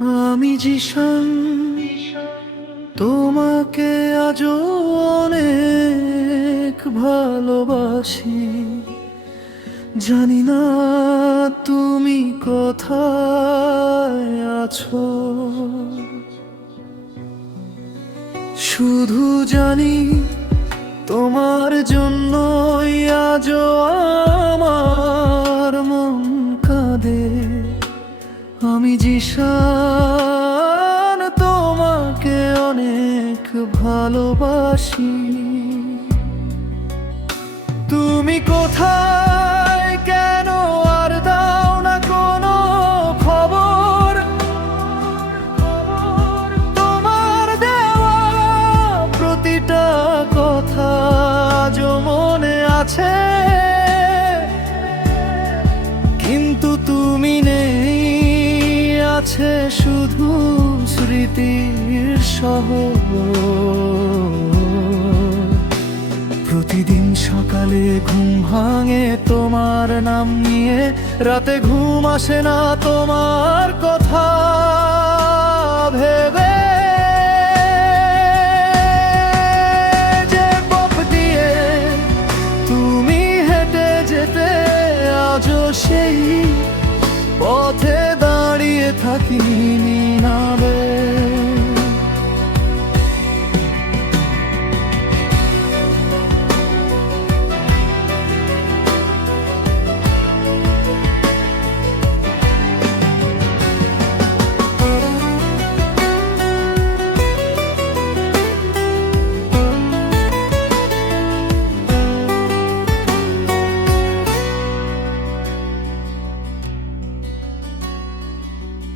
আমি জিশান, তোমাকে আজও অনেক ভালোবাসি। জানি না তুমি কোথায় আছো, শুধু জানি তোমার জন্যই আজও আমার মন কাঁদে। আমি জিশান, তোমাকে অনেক ভালোবাসি। তুমি কোথায়, কেন আর দাও না কোনো খবর? তোমার দেওয়া প্রতিটা কথা আজও মনে আছে, কিন্তু তুমি নেই, আছে শুধু স্মৃতির শহর। প্রতিদিন সকালে ঘুম ভাঙে তোমার নাম নিয়ে, রাতে ঘুম আসে না তোমার কথা ভেবে। যে পথ দিয়ে তুমি হেঁটে যেতে, আজও সেই পথে দাঁড়িয়ে থাকি নীরবে।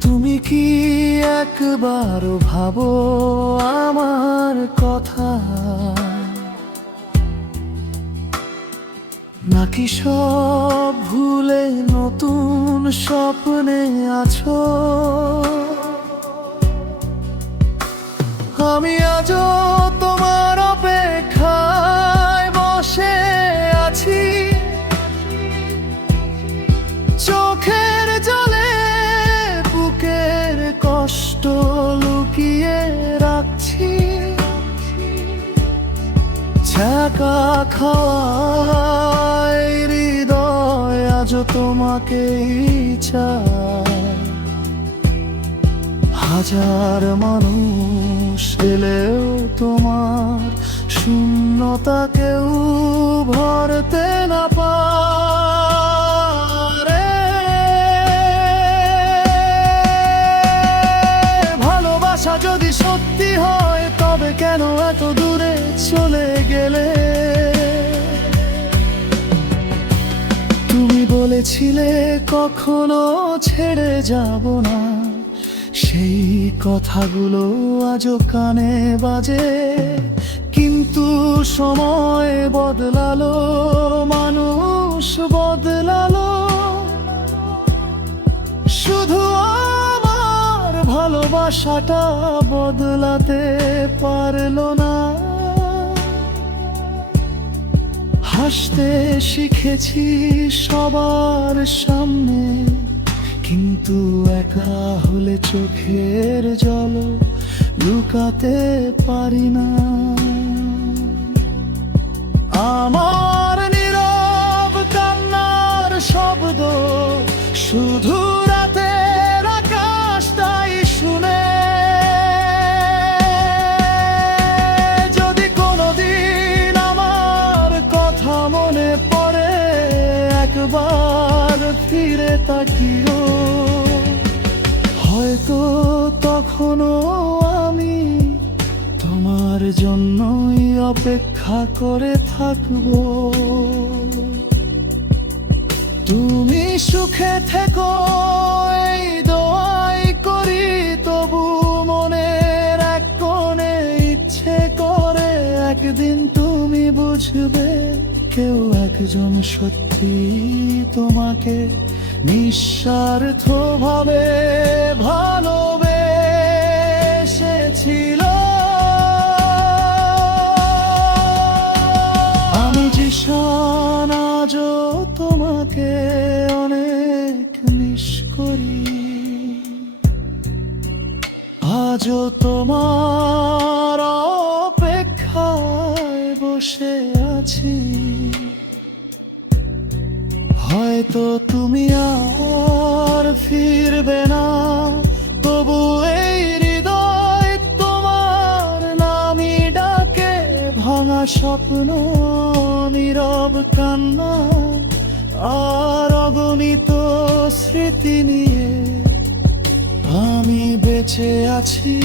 তুমি কি একবার ভাবো আমার কথা, নাকি সব ভুলে নতুন স্বপ্নে আছো? আমি আজও তোমার অপেক্ষায় বসে আছি, চোখের জলে বুকের কষ্ট লুকিয়ে রাখছি। ছ্যাঁকা খাওয়ায় হৃদয় আজও তোমাকেই চায়। হাজার মানুষ এলেও তোমার শূন্যতা কেউ ভরতে না পারে। ভালোবাসা যদি সত্যি হয়, তবে কেন এত দূরে চলে গেলে? তুমি বলেছিলে কখনো ছেড়ে যাব না, সেই কথাগুলো আজও কানে বাজে। কিন্তু সময় বদলালো, মানুষ বদলালো, শুধু আমার ভালোবাসাটা বদলাতে পারলো না। হাসতে শিখেছি সবার সামনে, কিন্তু একা হলে চোখের জল লুকাতে পারি না। আমার নীরব কান্নার শব্দ শুধু রাতের আকাশটাই শুনে। যদি কোনোদিন আমার কথা মনে পড়ে, একবার ফিরে তাকিও, হয়তো তখনও আমি তোমার জন্যই অপেক্ষা করে থাকবো। তুমি সুখে থেকো এই দোয়াই করি, তবু মনের এক কোণে ইচ্ছে করে একদিন তুমি বুঝবে, কেউ একজন সত্যি তোমাকে নিঃস্বার্থভাবে ভালোবেসেছিল। আমি জিশান, আজও তোমাকে অনেক মিস করি। আজও তোমার অপেক্ষায় বসে আছি। হয়তো তুমি আর ফিরবে না, তবু এই হৃদয় তোমার নামই ডাকে। ভাঙা স্বপ্ন, নীরব কান্না আর অগণিত স্মৃতি নিয়ে আমি বেঁচে আছি।